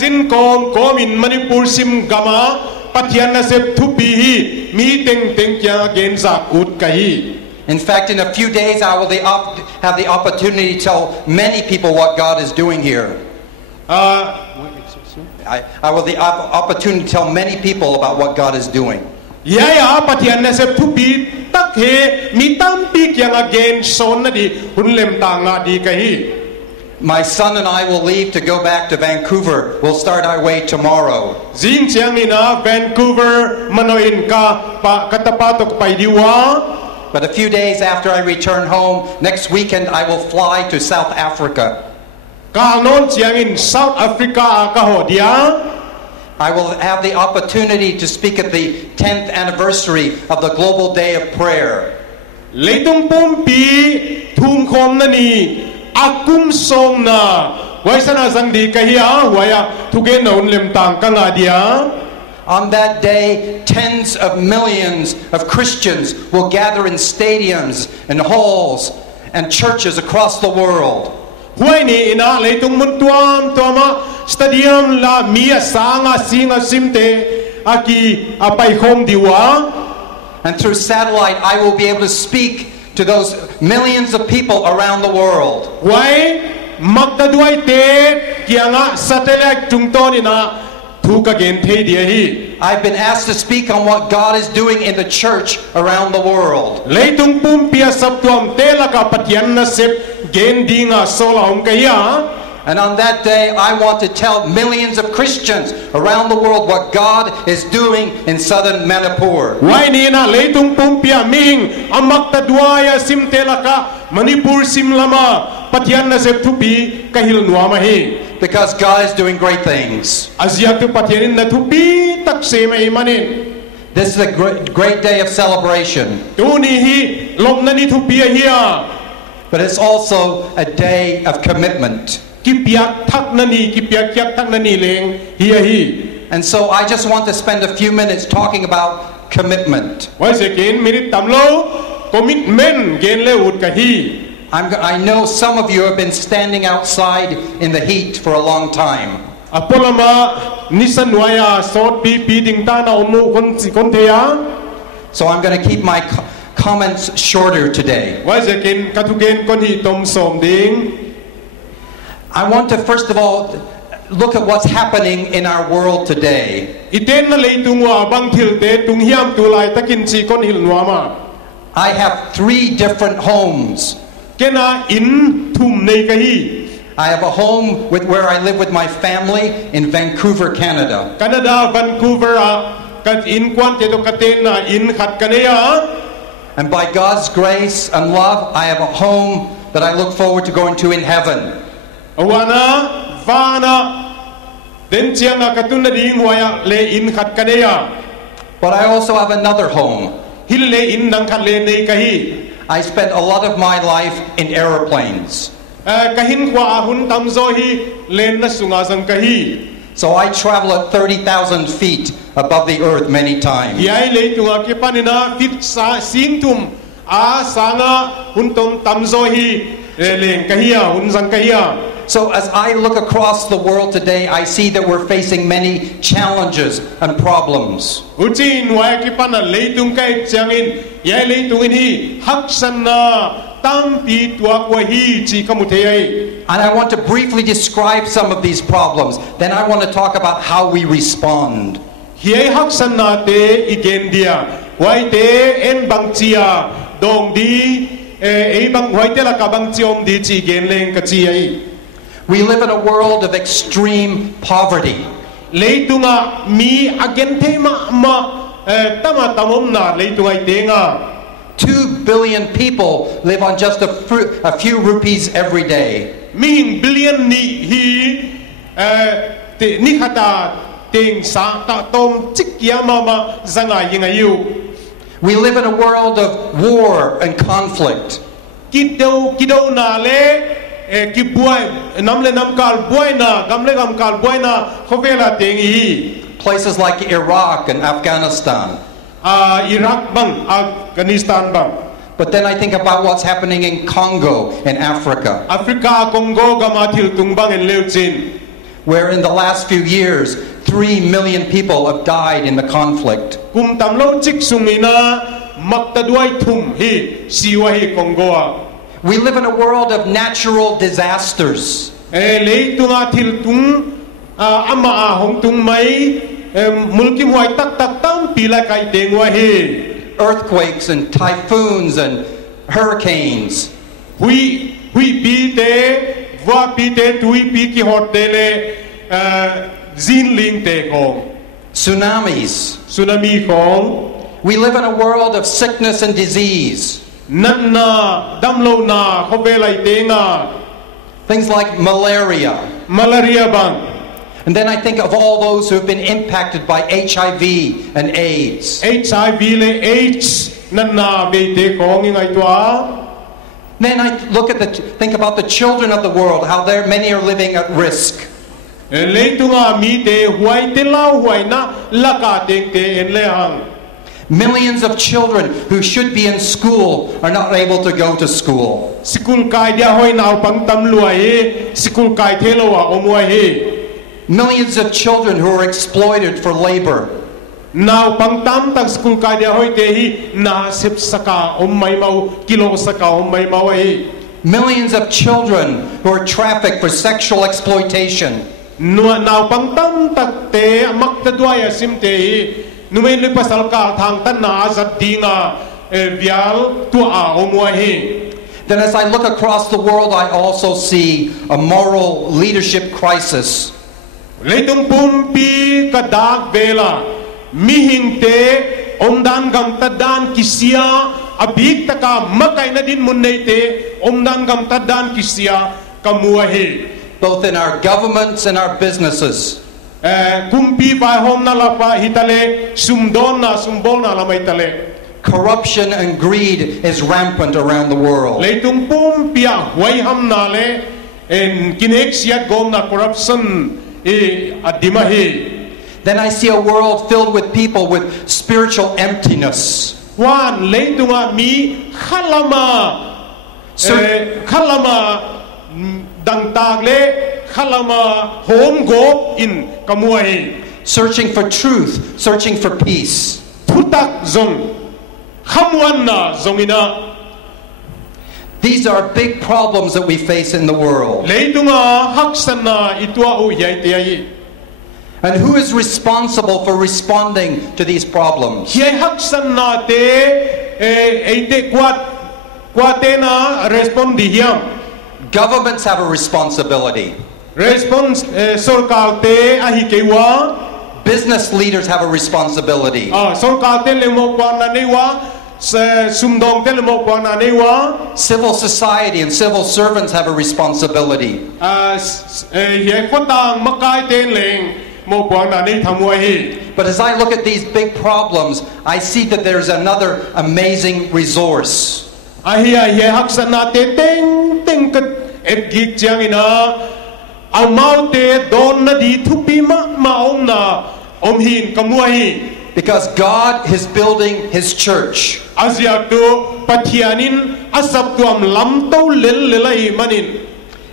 Sin kom in Manipur sim gama pathian na sep thupi hi mi teng teng kya gen zak ut kahi. In fact, in a few days, I will have the opportunity to tell many people what God is doing here. I will have the opportunity to tell many people about what God is doing. Yaya pathian na sep thupi tak he mi tampi kya gen son na di hunlem tanga di kahi. My son and I will leave to go back to Vancouver. We'll start our way tomorrow. Zing chiang ina Vancouver manoin ka pa katapatok pai diwa. But a few days after I return home, next weekend I will fly to South Africa. Ka non chiang in South Africa ka ho dia. I will have the opportunity to speak at the 10th anniversary of the Global Day of Prayer. Leitung pompi thum khom na ni akum som na waisana zangdi kahia waya thuge na unlem tang kanga dia. On that day, tens of millions of Christians will gather in stadiums and halls and churches across the world. Huai ni ina leitung muntuam toma stadium la mia sanga singa simte aki apai khom diwa. And through satellite, I will be able to speak to those millions of people around the world. Why magdadwai te kianga satellite tungton ina thuka gen the dia hi. I've been asked to speak on what God is doing in the church around the world. Leitung pumpia saptuam telaka patyan na sep gen dinga solahom kaya. And on that day, I want to tell millions of Christians around the world what God is doing in southern Manipur. Why ni na leitung pumpia ming amak tadwaya sim telaka Manipur sim lama patyan na sep thupi kahil nuama hi. Because God is doing great things. Azia tu patyanin na thupi tak se mai manin. This is a great day of celebration. Tu ni hi lom na ni thupi hiya. But it's also a day of commitment. Kipiak thak na ni kipiak yak thak na ni leng hiya hi. And so I just want to spend a few minutes talking about commitment. Why se ken minute tamlo commitment gen le ut kahi. I know some of you have been standing outside in the heat for a long time. Apolama nisan waya sot pi ding ta na omu kon theya. So I'm going to keep my comments shorter today. Why se ken katugen kon hi tom som ding. I want to first of all look at what's happening in our world today. Iten na leitung wa bang thil te tung hiam tu lai takin chi kon hil nuama. I have 3 different homes. Kena in thum nei kahi. I have a home where I live with my family in Vancouver, Canada. Canada, Vancouver, kat in kwan te to katen na in khat kaneya. And by God's grace and love, I have a home that I look forward to going to in heaven. Awana vana den chiang na katun na ding waya le in khat kaneya. But I also have another home. Hil le in nang khat le nei kahi. I spent a lot of my life in airplanes. Kahin kwa hun tam zo hi len na sunga sang kahi. So I travel at 30,000 feet above the earth many times. Yai le tunga ke panina fit sa sing tum a sanga hun tom tam zo hi len kahiya hun sang kahiya. So as I look across the world today, I see that we're facing many challenges and problems. Uchin waya ke pana leitung kai changin yai leitungin hi haksan na tampi tuak wa hi chi kamuthei. And I want to briefly describe some of these problems. Then I want to talk about how we respond. Hiai haksan na te igen dia wai te en bang chia dong di e bang wai te la ka bang chiom di chi gen leng ka chi ai. We live in a world of extreme poverty. Leitunga mi agente ma tama tamom na leitunga itenga. 2 billion people live on just a few rupees every day. Ming billion ni hi te ni khata ting sa ta tom chik ya mama zanga yinga yu. We live in a world of war and conflict. Kido na le ki buai namle namkal buai na gamle gamkal buai na khovela tengi. Places like Iraq and Afghanistan. Iraq bang Afghanistan bang. But then I think about what's happening in Congo in Africa. Africa Congo gamathil tungbang en leuchin. where in the last few years, 3 million people have died in the conflict. kum tam lo chik sungina makta duai thum hi siwa hi kongoa We live in a world of natural disasters. leitunga thil tung ama hong tung mai mulki huai tak tak tam pila kai tengwa hi Earthquakes and typhoons and hurricanes. hui pi te wa pi te tui pi ki hot te le zin ling te kong Tsunamis. tsunami kong We live in a world of sickness and disease. nan na dam lo na kho ve lai te nga Things like malaria. malaria bang And then I think of all those who have been impacted by HIV and AIDS. HIV le AIDS nan na be te kong ngai tua Then I think about the children of the world, how many are living at risk. leitunga mi te huai te lau huai na laka teng te en le hang Millions of children who should be in school are not able to go to school. sikul kai dia hoi nau pang tam luai he sikul kai the lo wa omwa he Millions of children who are exploited for labor. nau pang tam tak sikul kai dia hoi te hi na sep saka om mai mau kilo saka om mai mau he Millions of children who are trafficked for sexual exploitation. nau pang tam tak te mak ta duai sim te hi numai le pasal ka thang tan na zat dinga vial tu a omwa he Then as I look across the world, I also see a moral leadership crisis. leitung pum pi ka dak vela mi hing te om dan gam ta dan kisia abik taka makai na din mun nei te om dan gam ta dan kisia kamua he Both in our governments and our businesses. kumpi vai hom na la pa hitale sumdon na sumbol na la mai tale Corruption and greed is rampant around the world. leitung pum pia huai ham na le en kinek siat gom na corruption adima he Then I see a world filled with people with spiritual emptiness. wan leitunga mi khalama khalama dang tag le khalama hom go in kamua he Searching for truth, searching for peace. thutak zong khamwan na zongina These are big problems that we face in the world. leitunga haksana itwa u yai te ai And who is responsible for responding to these problems? hiai haksana te eite kwate na respondi hiam Governments have a responsibility. response sarkar te ahi kewa Business leaders have a responsibility. sarkar te le mo kwa na nei wa sumdong te le mo kwa na nei wa Civil society and civil servants have a responsibility. hiai khotang makai te leng mo kwa na nei thamwa hi But as I look at these big problems, I see that there's another amazing resource. ahi haksana te teng teng kat et gik chang ina amau te don na di thupi ma om na om hin kamua hi Because God is building His church. azia to pathianin asap tuam lam to lel lelai manin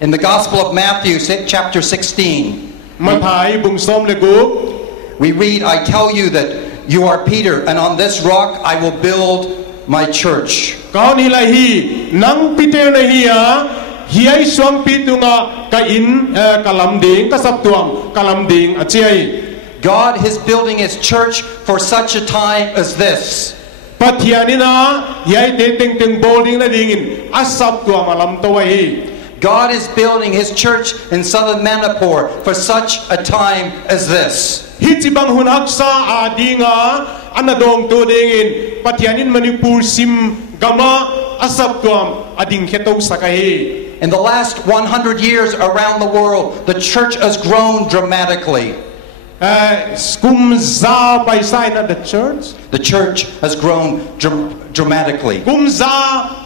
In the Gospel of Matthew, chapter 16, mathai bung som le gu we read, I tell you that you are Peter, and on this rock I will build my church. kaun hi lai hi nang piter na hi a hiai swang pitunga ka in kalam ding ka sap tuam kalam ding achiai God is building His church for such a time as this. pathianina hiai te teng teng boarding na dingin asap tuam alam to hi God is building His church in southern Manipur for such a time as this. hitibang hunak sa adinga anadong to dingin pathianin Manipur sim gama asap tuam ading khetong sakahi In the last 100 years around the world, the church has grown dramatically. skum za paisai na the church The church has grown dramatically. kum za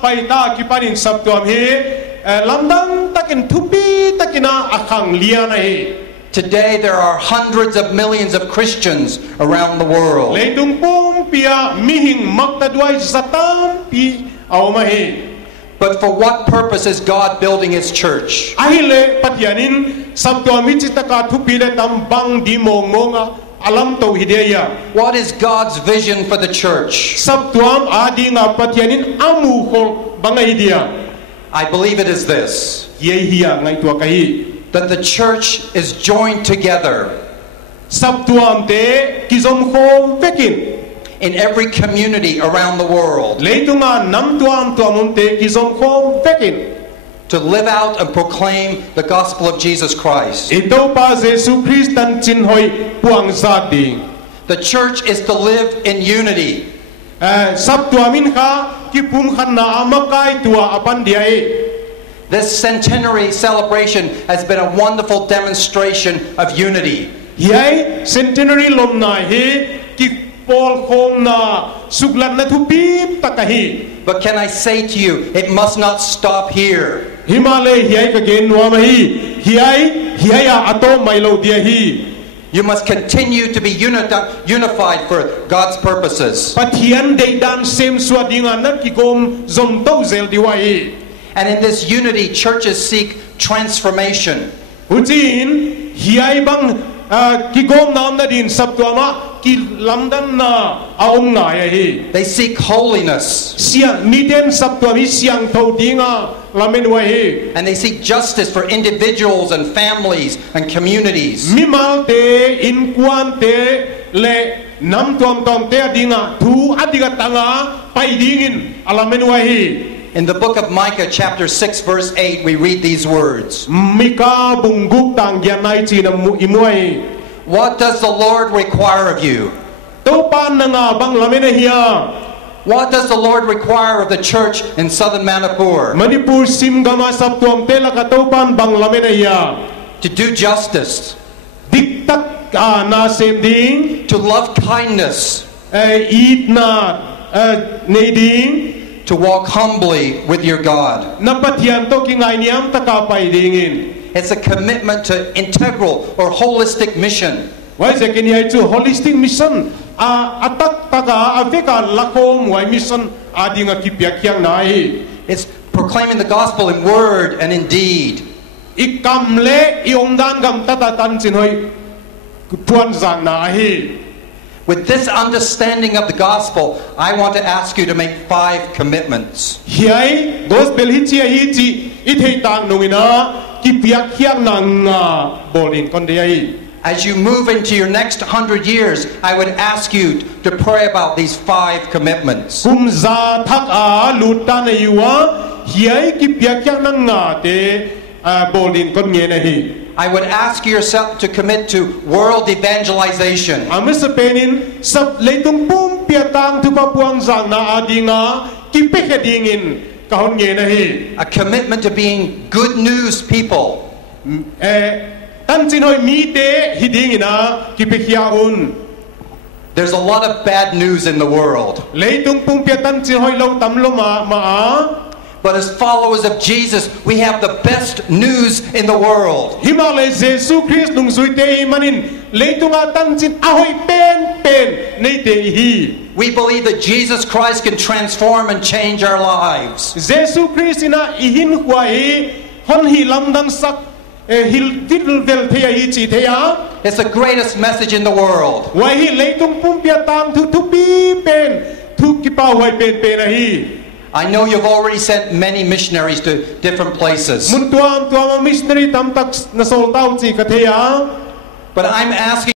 paita kipanin sap tuam hi lamdang takin thupi takina akhang liana hi Today there are hundreds of millions of Christians around the world. leitung pum pia mihing makta duai zatam pi awma hi But for what purpose is God building His church? Ahile patyanin sabtua michitaka thupile tambang di mongonga alam to hideya. What is God's vision for the church? Sabtuam adi nga patyanin amu khol banga hideya. I believe it is this, Ye hiya ngai tua kahi. that the church is joined together Sabtuam te kizom khol vekin. in every community around the world Leitunga nam tuam tuamun te kizom khol vekin. to live out and proclaim the gospel of Jesus Christ. Ito pa Jesu Kristan chin hoi puang sa ding. The church is to live in unity. Sabtuamin ka kipum khan na amakai tua apan diai. This centenary celebration has been a wonderful demonstration of unity. Hiai centenary lom na he ki pol khom na suglan na thupi takahi. But can I say to you, it must not stop here. Himalay hiai ka gen nuamahi hiai ato mailo dia hi. You must continue to be unified for God's purposes. Pathian de dan sem swadinga na kikom zomto zel diwai. And in this unity, churches seek transformation. Ujin hiai bang kikom nam na din sabtuama ki lamdan na aom na hi. They seek holiness. Siang miden sabtuami siang tho dinga lamen wa hi. And they seek justice for individuals and families and communities. Mimal te in kwan te le nam tuam tom te dinga thu adiga tanga pai dingin alamen wa hi. In the book of Micah, chapter 6, verse 8, we read these words. Mika bungguk tang yanai china imuai. What does the Lord require of you? Topan na nga bang lamen hiya. What does the Lord require of the church in southern Manipur? Manipur simgama sabtuam te la katopan bang lamen hiya. To do justice, Diktak na sem ding to love kindness, eat na neding. to walk humbly with your God. Napatian to kingay niyam takapay dingin. It's a commitment to integral or holistic mission. Why is it to holistic mission? Atak taka avika lakom why mission ading a kipyakyang nahi. It's proclaiming the gospel in word and in deed. Ikamle iongdan gam tatatan sinhoy tuan zang nahi. With this understanding of the gospel, I want to ask you to make 5 commitments. Hiay gospel hichi hichi itay tang nungina kipyakyang nang bolin kondiyay. As you move into your next 100 years, I would ask you to pray about these 5 commitments. Kumza thak lutan ayuwa hiay kipyakyang nang te bolin kon nge nahi. I would ask yourself to commit to world evangelization. Amisa penin sab leitung pum piatang tu papuang zang na adinga kipekadingin kahon nge nahi. A commitment to being good news people. Tan sinoy mite hidingina kipekyaun. There's a lot of bad news in the world. Leitung pum piatan sinoy law tamlo ma. But as followers of Jesus, we have the best news in the world. Himalay Jesu Christ nung suite manin leitung atan sin ahoy pen neite hi. We believe that Jesus Christ can transform and change our lives. Jesu Christ ina ihin huai hon hi lamdang sak hil tidl vel thea hi chi thea. It's the greatest message in the world. Wai hi leitung pumpia tang thu pi pen thu kipa huai pen hi. I know you've already sent many missionaries to different places. Mun tuam missionary tam tak na sol tau chi ka thea. But I'm asking